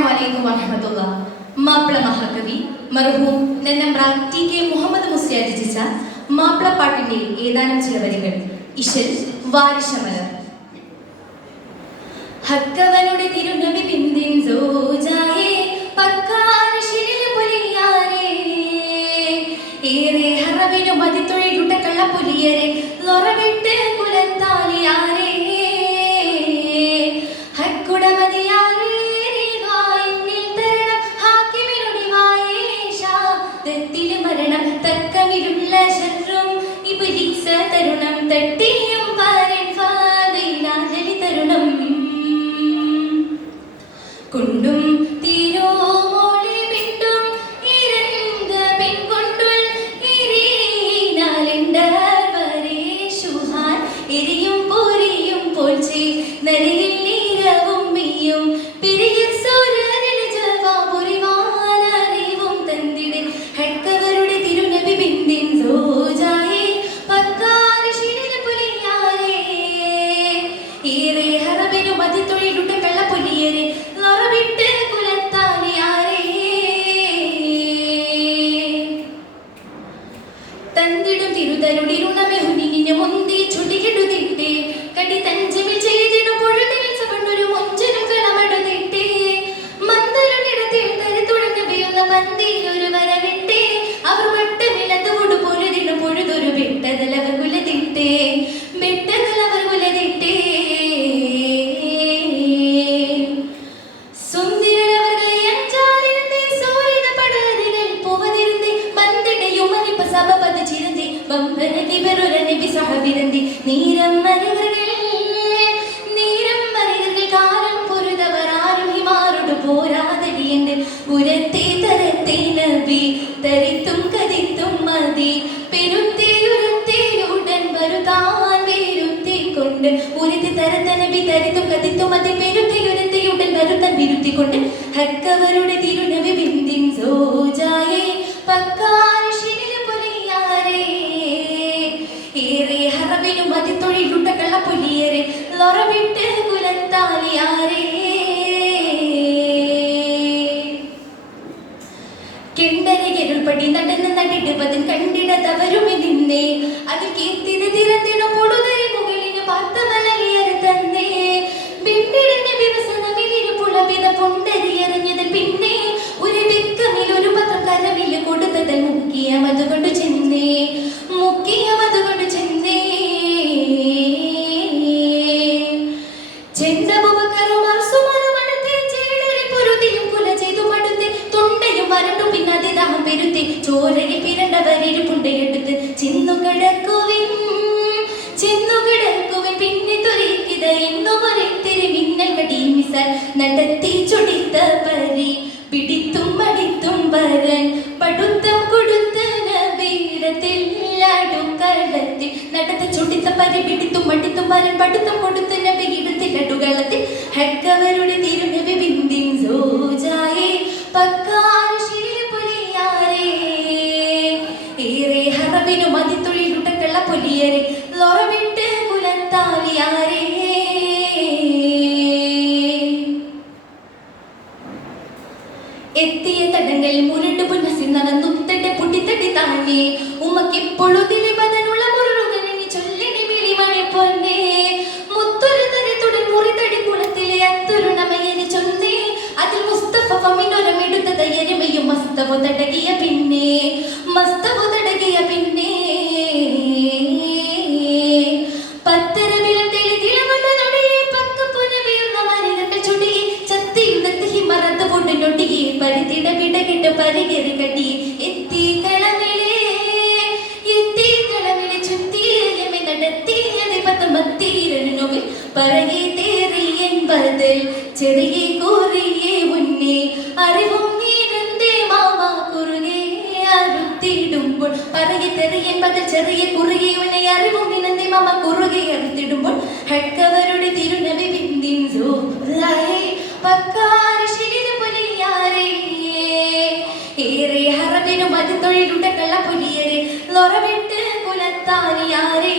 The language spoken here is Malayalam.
അസ്സലാമലൈക്കും വറഹ്മത്തുള്ളാ. മാപ്പിള മഹാകവി മർഹൂം നെന്നമ്പ്ര ടി.കെ. മുഹമ്മദ് മുസ്ലിയാർ രചിച്ച മാപ്പിളപ്പാട്ടിന്റെ ഏതാനും ചില വരികൾ. ഇശൽ വാരിശമലർ. ഹക്കവനുടെ തിരുനബി ബിന്ദിൻ സോജായേ പക്കാരശിരിൽ പൊലിയാരേ ഏറെ ഹറവിനു മതിത്തൊഴിലുട്ട കള്ളപ്പുലിയരെ ലൊറവിട്ട് കുലത്താലിയാരേ ഹക്കുടമതിയാരേ മരണം തക്കമിലുള്ള ശത്രും ഇബ്ലീസ തരുണം തട്ടിയും പാരൻ ഫാദിലാജലി തരുണം കുണ്ടും തീരോ മോളി മിണ്ടും ഇരന്ത പെൺകൊണ്ടുൾ ഇരീനാലിണ്ടർ വരെ ശുഹാൻ എരിയും പൊരിയും പോൽച്ചി നരയിൽ നീരവും മെയ്യും പിരിയിൽ സൂര്യനിൽ ജവാപുരിവാനറിവും തന്തിടെ ഹക്കവരുടെ തിരുനബി ബിന്ദിൻ സോജായേ പക്കാരശിരിൽ പൊലിയാരേ ഏറെ ഹറബിനു മതിത്തൊഴിലുട്ട കള്ളപ്പൊലിയരെ ലൊറവിട്ട് കുലത്താലിയാരേ തന്തിടും തിരുതരുടിരുണമെ ഹുനിഞ്ഞ മുന്തി ചുടികിടുതിട്ടേ കടി തഞ്ചമിൽ ചെയ്തിടും പൊഴുതിൽ സവണ്ണൊരു മൊഞ്ചനും കളമടുതിട്ടേ മന്ദലുണിടത്തിൽ തരത്തുഴഞ്ഞു പെയ്യുന്ന പന്തിയിലൊരു വരവിട്ടേ അവർ വട്ടമിലത്തോടു പൊരുതിടും പൊഴുതൊരു വെട്ടതലവർ കുലതിട്ടേ വെട്ടതലവർ കുലതിട്ടേ സുന്ദരവர்களை അഞ്ചാലിരുന്നേ സൂര്യന പടരികൾ പോവതിരുന്നേ ബന്ദിടയും മനിപ്പ സഭപത് ചിരന്തി ബമ്പന കിബറുര നബി സഹബിരന്തി നീരം മരികൾ കാലം പൊരുതവരാരും ഹിമാരോട് പോരാതടിയണ്ട് ഉരത്തെ തരത്തെ നബി തരിത്തും കതിത്തും മതി പെരുത്തെ ഉരത്തെയുടൻ വരുതാൻ വേരുത്തി കൊണ്ട് ഉരുത്തി തരത്ത നബി തരിത്തും കതിത്തും മതി പെരുത്തെ ഉരത്തെയുടൻ വരുത്താൻ വിരുത്തിക്കൊണ്ട് ഹക്കവരുടെ തിരുനബി ബിന്ദിൻ സോജായേ പക്കാരശിരിൽ പൊലിയാരേ ഏറെ ഹറബിനു മതിത്തൊഴിലുട്ട കള്ളപ്പൊലിയരെ ലൊറവിട്ട് കുലത്താലിയാരേ കെണ്ടരകരുൾപ്പടി നടന്ന് നടിട്ട് പതിൻ കണ്ടിടതവരുമി നിന്നേ അത് കീർത്തിന് തിരത്തിനു പൊടുതരി മുകളിന് പാർത്തമലലിയറ് തന്നേ ബിണ്ടിടന്റെ വിവസനമിലിരു പുളവിത പൊണ്ടരിയറിഞ്ഞതിൽ പിന്നെ ഒരു വിക്കമിൽ ഒരു പത്രം കരവില് കൊടുത്തതൽ മുക്കിയമതുകൊണ്ട് ചെന്നേ ചെണ്ടബുബക്കറും അർസുമനും അടുത്തേ ചേടരി പൊരുതിയും കുല ചെയ്തു മടുത്തേ തൊണ്ടയും വരണ്ടു പിന്നതി ദാഹം പെരുത്തി ചോരയിൽ പിരണ്ടവരിരുപുണ്ടയെടുത്ത് ചെന്നുകിടക്കുവിൻ പിന്നെ തൊരിക്കിത എന്നുമൊരിത്തിരി മിന്നൽ കടീമിസാൽ നടത്തി ചൊടിത്ത പരി പിടിത്തും മടിത്തും വരൻ പടുത്തം കൊടുത്ത നബീരത്തിൽ അടുക്കളത്തിൽ നടത്ത ചുടിത്ത പരി പിടിത്തും മടിത്തും വരൻ പടുത്തം കൊടുത്ത നബീരത്തിൽ അടുകളത്തിൽ ഹക്കവരുടെ തിരുനബി ബിന്ദിൻ സോജായേ പക്കാരശിരിൽ പൊലിയാരേ ഏറെ ഹറബിനു മതിത്തൊഴിലുട്ട കള്ളപ്പൊലിയരെ ലൊറവിട്ട് കുലത്താലിയാരേ എത്തിയ തടങ്ങളിൽ മുരണ്ട് പുന്നസി നടന്നും തട്ടെ പൊട്ടിത്തട്ടി താഴെ ഉമ്മക്കിപ്പൊഴുതിലെ ബദനുള്ള മുറുറുകളിനി ചൊല്ലിനി വിളിമണി പൊന്നേ മുത്തൊരു തരിത്തുടൻ മുറിതടി കുളത്തിലെ അത്തൊരു നമയന് ചൊന്നേ അതിൽ മുസ്തഫ ഫമിനൊരമെടുത്തത് എരുമയും മസ്തവു തടകിയ പിന്നെ പത്തര വിളത്തേലി തിളവന്ന നടിയെ പക്കപ്പുന വീർന്ന മരികൾ ചുടിയെ ചത്തിയുടത്ത് ഹിമറത്ത് പൊട്ടിനൊട്ടിയെ പരിതിട വിടകിട്ട് പരികറി കട്ടി എത്തി കളമിലെ ചുറ്റിയമെ നടത്തിയത് പത്തമ്പത്തീരനുവിൽ പറകെ തേറി என்பதிൽ ചെറിയ കൂറിയെ ഉന്നേ അറിവും നീരന്തേ മാമാ കുറുകെ അറുത്തിടുമ്പോൾ പറകെ തെറി என்பதிൽ ചെറിയ കുറിയെ ഉന്നേ അറിവും നീരന്തേ മാമാ കുറുകെ അറുത്തിടുമ്പോൾ ഹക്കവരുടെ തിരുനബി ബിന്ദിൻ സോജായേ പക്കാരശിരിൽ പൊലിയാരേ ഏറെ ഹറബിനു മതിത്തൊഴിലുട്ട കള്ളപ്പൊലിയരെ ലൊറവിട്ട് കുലത്താലിയാരേ